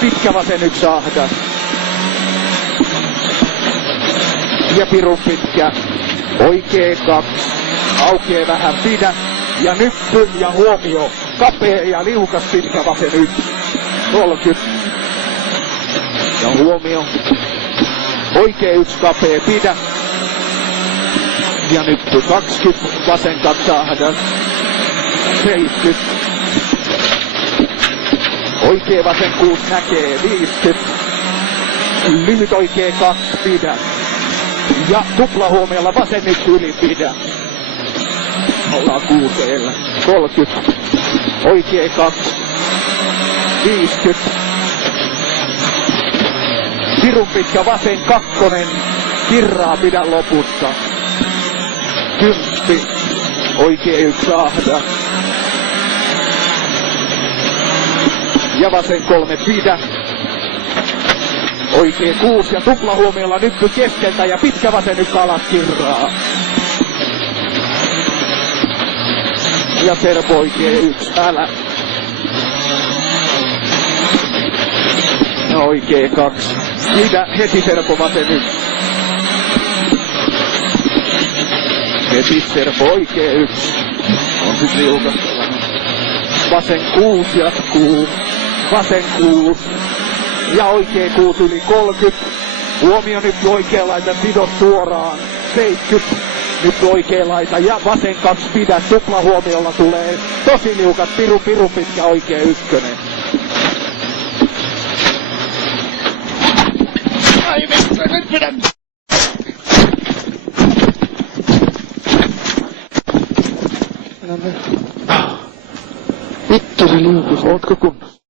pitkä vasen yksi ahdas. Ja pirun pitkä, oikee 2, aukee vähän pidä. Ja nyppy ja huomio, kapea ja liukas pitkä vasen 1, 30. Ja huomio, oikee 1 kapea pidä. Ja nyppy 20, vasen 2 ahdas, 70. Oikee vasen 6 näkee, 50. Lyhyt oikee 2 pidä. Ja tuplahuomiolla vasen 1 yli pidä. Ollaan 6, 30. Oikee 2, 50. Pirun pitkä vasen 2, kirraa pidä lopussa. 10. Oikee 1 ahdas. Ja vasen 3 pidä. Oikee 6 ja tuplahuomiolla nyppy keskeltä ja pitkä vasen 1 alas kirraa. Ja servo oikee 1, älä. Ja oikee 2. Pidä heti servo vasen 1. Heti servo oikee 1. On sit liukasta. Vasen 6 jatkuu. Vasen 6. Ja oikee 6 yli 30. Huomio nyt oikea laita, sido suoraan. 70. Nyt oikea laita ja vasen 2 pidä. Tuplahuomiolla tulee tosi liukas piru pitkä oikee 1. Ai vittu, nyt pidä! Vittu se liukus, ootko kunnossa?